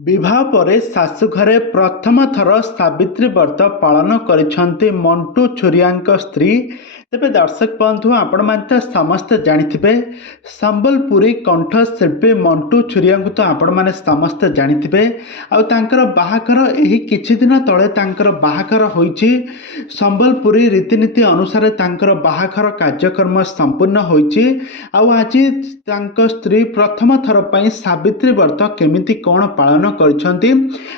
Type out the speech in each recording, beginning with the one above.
विवाह पर शाशुघरे प्रथम थर सावित्री व्रत पालन करिसेंती मंटू छुरिया स्त्री। तेबे दर्शक बंधु आपण मानते समस्त जानिथिबे संबलपुरी कंठशिल्पी मंटू छुरिया तो आपण माने समस्त जानिथिबे। आउ तांकर बाहाघर एही किछि दिन तळे तांकर बाहाघर होईछि। संबलपुरी रीतिनीति अनुसार तांकर बाहाघर कार्यक्रम संपूर्ण होईछि। आउ आज तांक स्त्री प्रथम थर पई सावित्री व्रत केमिति कोन पालन करछंती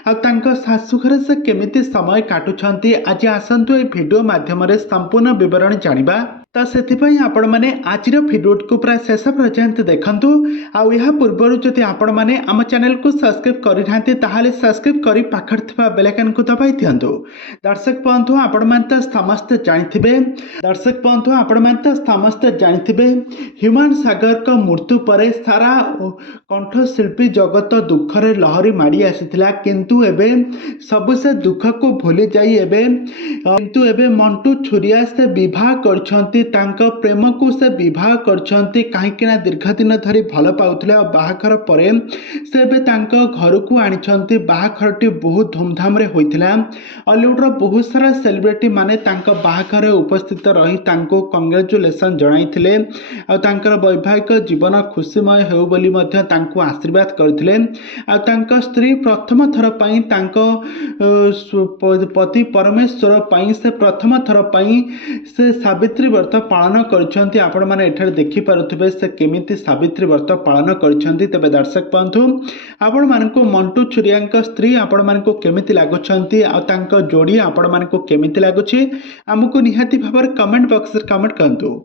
आ तांक शाशुघरे से केमिति समय काटुछंती आज आसंतु ए वीडियो माध्यम रे संपूर्ण विवरण जानिबा। तो से आपण मैंने आज भिडियो को प्राय शेष पर्यंत देखंतु। आउ यह पूर्व जदि आपण मैंने आम चैनल को सब्सक्राइब करि ताहाले सब्सक्राइब करी पाखर थिबा बेल आइकन को दबाई दियंतु। दर्शक बंधु आपण मानते समस्त जानिथिबे ह्यूमान सागर का मृत्यु पर सारा कंठशिल्पी जगत दुखरे लहरी माड़ी आसीथिला। किंतु एबे सब से दुख को भूली जाई एबे मंटू छुरिया से विवाह करछंती। तांका प्रेम को से विवाह करछंती काहेकि ना दीर्घ दिन धरी भल पाउथिले। बाहाघर परे से बे तांका घर को आनिछंती। बाहाघरटी बहुत धूमधाम रे होइथिला। हॉलीवुड रो बहुत सारा सेलिब्रिटी माने तांका बाहाघर उपस्थित रही तांको कांग्रेचुलेशन जणाइथिले। आ तांकर वैवाहिक जीवन खुशीमय हेउ बोली मध्ये तांको आशीर्वाद करथिले। आ तांका स्त्री प्रथम थर पई तांको पति परमेश्वर पई से प्रथम थर पई से सावित्री व्रत पालन करछंती। आपण माने एठार देखि पारुथिबे से केमिति सावित्री व्रत पालन करछंती। तबे दर्शक बंधु आपण मानको मंटू छुरिया स्त्री आपण मानको केमिति लागुछंती आ तांको जोड़ी आपण मानको केमिति लागुछि हमकु निहाती भाबर कमेंट बॉक्स रे कमेंट करंतु।